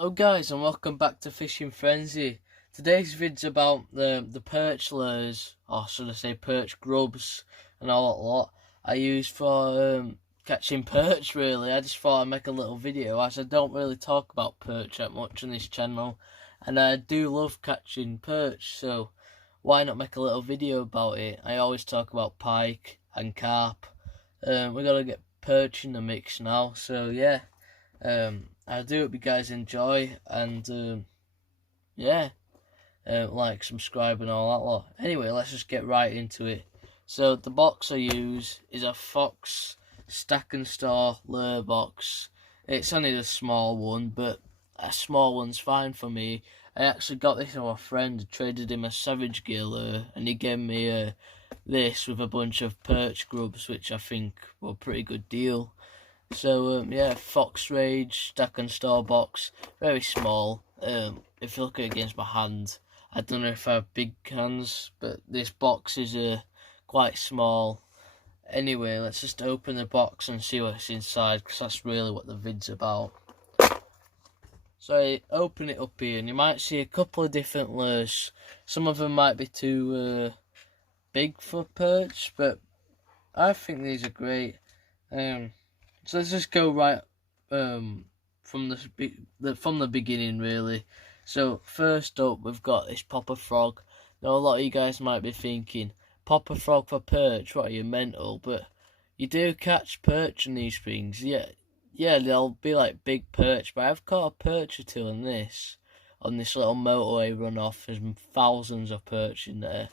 Hello guys and welcome back to Fishing Frenzy. Today's vid's about the perch lures, or should I say perch grubs, and all that lot I use for catching perch really. I just thought I'd make a little video as I don't really talk about perch that much on this channel, and I do love catching perch, so why not make a little video about it? I always talk about pike and carp. We're gonna get perch in the mix now, so yeah. I do hope you guys enjoy, and like, subscribe and all that lot. Anyway, let's just get right into it. So the box I use is a Fox Stack and Store lure box. It's only the small one, but a small one's fine for me. I actually got this from a friend. I traded him a Savage Gear lure, and he gave me this with a bunch of perch grubs, which I think were a pretty good deal. So yeah, Fox Rage Stack and Store box, very small. If you look at it against my hand, I don't know if I have big hands, but this box is quite small. Anyway, let's just open the box and see what's inside, because that's really what the vid's about. So I open it up here, and you might see a couple of different lures. Some of them might be too big for perch, but I think these are great. So let's just go right from the beginning really. So first up, we've got this popper frog. Now a lot of you guys might be thinking, popper frog for perch? What, are you mental? But you do catch perch on these things. Yeah, they'll be like big perch. But I've caught a perch or two on this little motorway runoff. There's thousands of perch in there.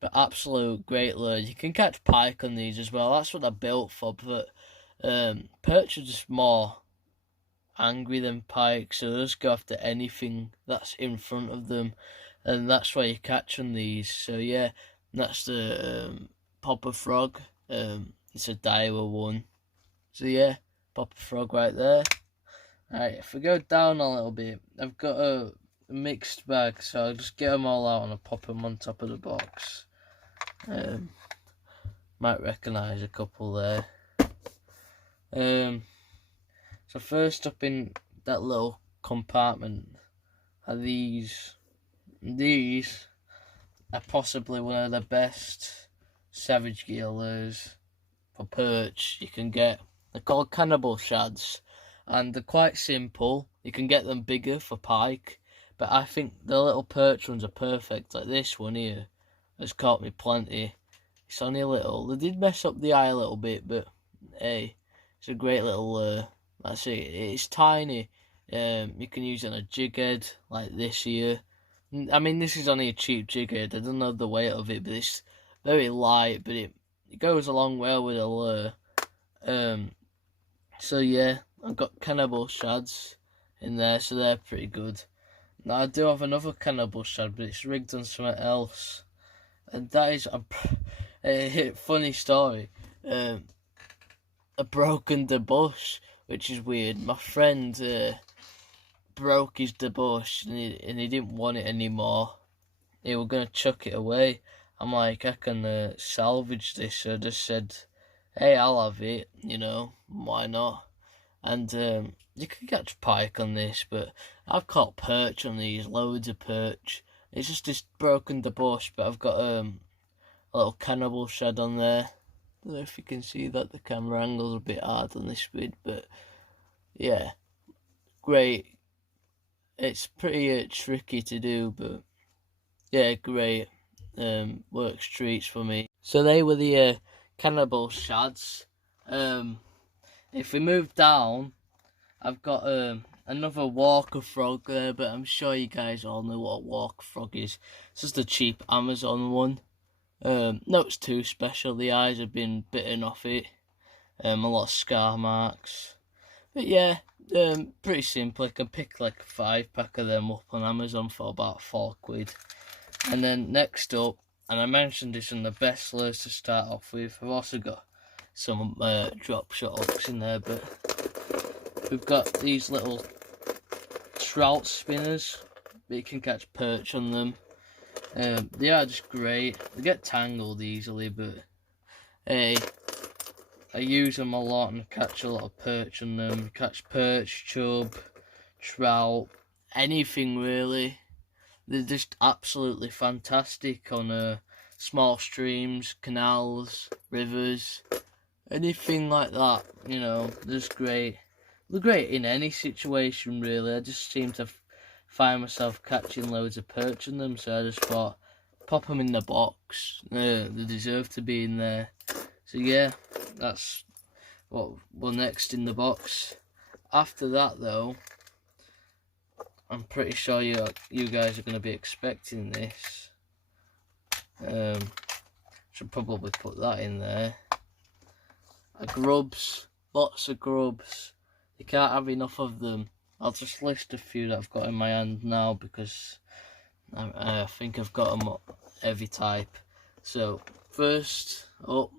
But absolute great lure. You can catch pike on these as well. That's what they're built for. But perch are just more angry than pike, so they just go after anything that's in front of them, and that's why you catch on these. So yeah, that's the popper frog. It's a Daiwa one. So yeah, popper frog right there. Alright, if we go down a little bit, I've got a mixed bag, so I'll just get them all out and I'll pop them on top of the box. Might recognise a couple there. So first up in that little compartment are these. These are possibly one of the best Savage Gear lures for perch you can get. They're called cannibal shads, and they're quite simple. You can get them bigger for pike, but I think the little perch ones are perfect. Like this one here has caught me plenty. It's only a little. They did mess up the eye a little bit, but hey, it's a great little lure. That's it. It's tiny. You can use it on a jig head like this here. I mean, this is only a cheap jig head. I don't know the weight of it, but it's very light. But it goes along well with a lure. So yeah, I've got cannibal shads in there, so they're pretty good. Now I do have another cannibal shad, but it's rigged on something else, and that is a funny story. I broken the bush, which is weird. My friend broke his debush, and he didn't want it anymore. He was gonna chuck it away. I'm like, I can salvage this. So I just said, hey, I'll have it. You know, why not? And you can catch pike on this, but I've caught perch on these, loads of perch. It's just this broken debush, but I've got a little cannibal shad on there. I don't know if you can see that. The camera angle's a bit hard on this vid, but yeah, great. It's pretty tricky to do, but yeah, great. Works treats for me. So they were the cannibal shads. If we move down, I've got another walker frog there, but I'm sure you guys all know what a walker frog is. It's just a cheap Amazon one. Not too special. The eyes have been bitten off it. A lot of scar marks. But yeah, pretty simple. I can pick like a 5-pack of them up on Amazon for about £4. And then next up, and I mentioned this in the best lures to start off with, I've also got some drop shot hooks in there, but we've got these little trout spinners, but you can catch perch on them. They are just great. They get tangled easily, but hey, I use them a lot and catch a lot of perch on them. Catch perch, chub, trout, anything really. They're just absolutely fantastic on small streams, canals, rivers, anything like that. You know, just great. They're great in any situation really. I just seem to find myself catching loads of perch in them, so I just thought, pop them in the box. They deserve to be in there. So yeah, that's what we're next in the box. After that though, I'm pretty sure you guys are going to be expecting this. Should probably put that in there. Grubs, lots of grubs. You can't have enough of them. I'll just list a few that I've got in my hand now because I think I've got them every type. So first up,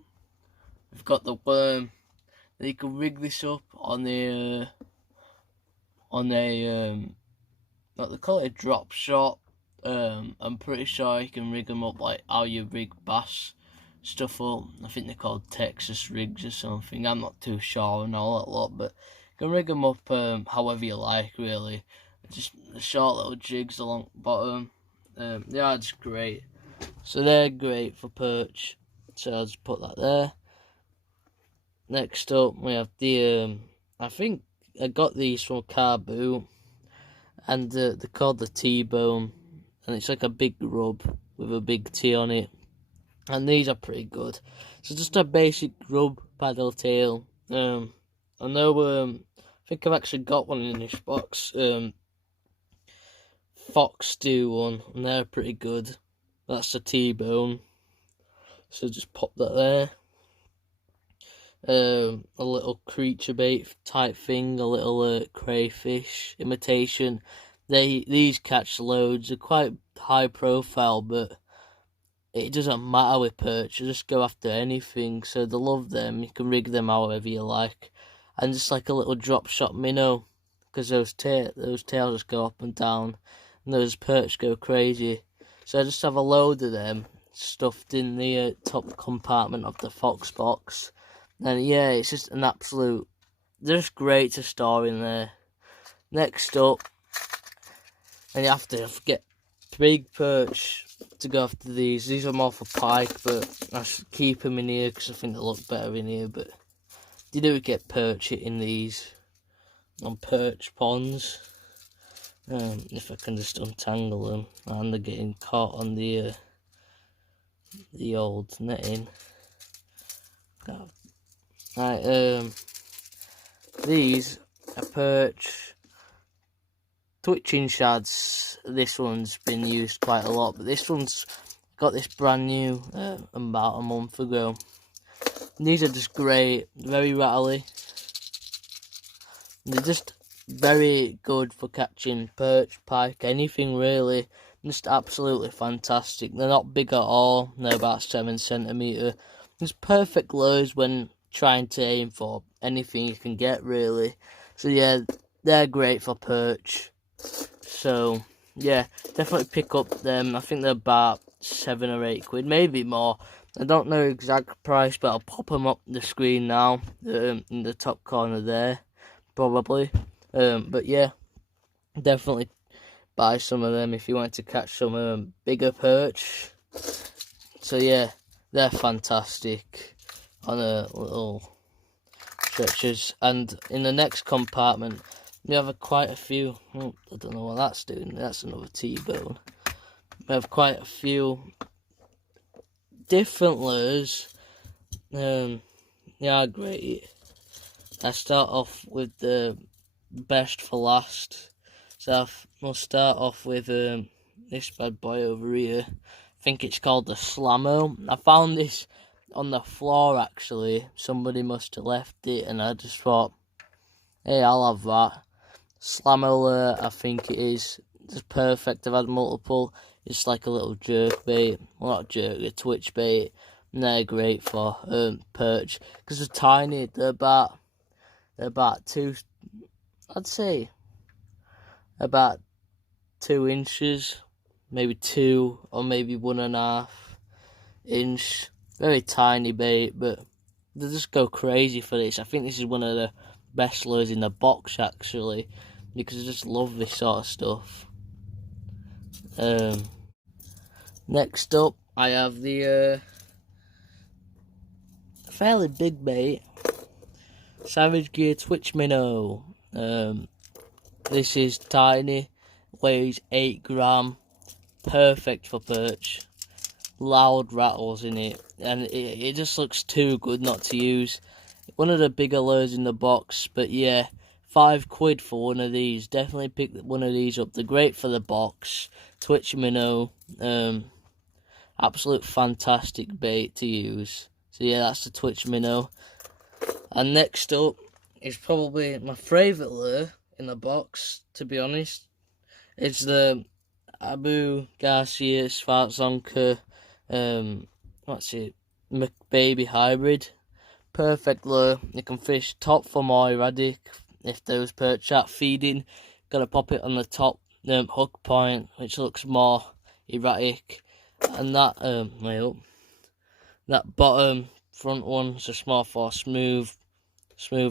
we've got the worm. You can rig this up on a what they call it, a drop shot. I'm pretty sure you can rig them up like how you rig bass stuff up. I think they're called Texas rigs or something. I'm not too sure and all that lot, but you can rig them up however you like really. Just short little jigs along the bottom. Yeah, it's great. So they're great for perch. So I'll just put that there. Next up we have the I think I got these from Carboot, and they're called the T-bone, and it's like a big rub with a big T on it, and these are pretty good. So just a basic rub paddle tail. I know I think I've actually got one in this box. Fox do one, and they're pretty good. That's the T-bone. So just pop that there. A little creature bait type thing, a little crayfish imitation. These catch loads. They're quite high profile, but it doesn't matter with perch. You just go after anything. So they love them. You can rig them however you like, and just like a little drop shot minnow, because those tails just go up and down, and those perch go crazy. So I just have a load of them stuffed in the top compartment of the Fox box. And yeah, it's just an absolute, they're just great to store in there. Next up, and you have to get big perch to go after these. These are more for pike, but I should keep them in here because I think they look better in here. But you do get perch in these on perch ponds. If I can just untangle them, and they're getting caught on the old netting. Right, these are perch twitching shads. This one's been used quite a lot, but this one's got this brand new about a month ago. These are just great, very rattly. They're just very good for catching perch, pike, anything really. Just absolutely fantastic. They're not big at all. They're about 7 centimetre. It's perfect lures when trying to aim for anything you can get really. So yeah, they're great for perch. So yeah, definitely pick up them. I think they're about 7 or 8 quid, maybe more. I don't know the exact price, but I'll pop them up the screen now, in the top corner there, probably. But yeah, definitely buy some of them if you want to catch some bigger perch. So yeah, they're fantastic on a little stretchers. And in the next compartment, we have quite a few. I don't know what that's doing. That's another T-bone. We have quite a few different lures. Yeah, great. I start off with the best for last. So we'll start off with this bad boy over here. I think it's called the Slammo. I found this on the floor actually. Somebody must have left it, and I just thought, hey, I'll have that. Slammo, I think it is. It's perfect. I've had multiple. It's like a little jerk bait. Well, not jerk, a twitch bait. And they're great for perch because they're tiny. They're about 2. I'd say about 2 inches, maybe 2 or maybe 1.5 inch. Very tiny bait, but they just go crazy for this. I think this is one of the best lures in the box actually. because I just love this sort of stuff. Next up, I have the fairly big bait, Savage Gear Twitch Minnow. This is tiny, weighs 8 gram, perfect for perch. Loud rattles in it, and it just looks too good not to use. One of the bigger lures in the box, but yeah, £5 for one of these. Definitely pick one of these up. They're great for the box. Twitch minnow, absolute fantastic bait to use. So yeah, that's the Twitch minnow. And next up is probably my favourite lure in the box, to be honest. It's the Abu Garcia Schwarzonker, what's it, McBaby hybrid. Perfect lure. You can fish top for more erratic if those perch are feeding. Gotta pop it on the top hook point, which looks more erratic. And that that bottom front one's just more for smooth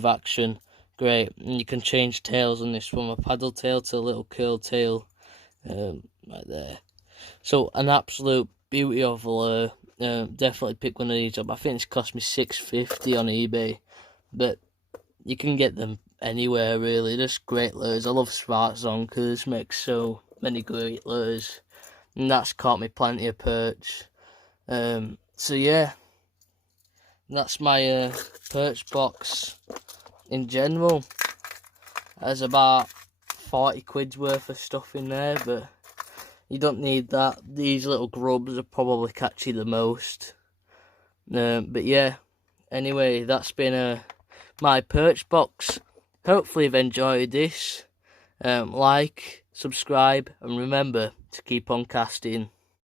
action. Great. And you can change tails on this from a paddle tail to a little curl tail, right there. So an absolute beauty of a lure. Definitely pick one of these up. I think it's cost me $6.50 on eBay, but you can get them anywhere really. Just great lures. I love Schwarzonker. Makes so many great lures, and that's caught me plenty of perch. So yeah, that's my perch box in general. There's about 40 quid's worth of stuff in there, but you don't need that. These little grubs will probably catch you the most. But yeah, anyway, that's been my perch box. Hopefully you've enjoyed this. Like, subscribe, and remember to keep on casting.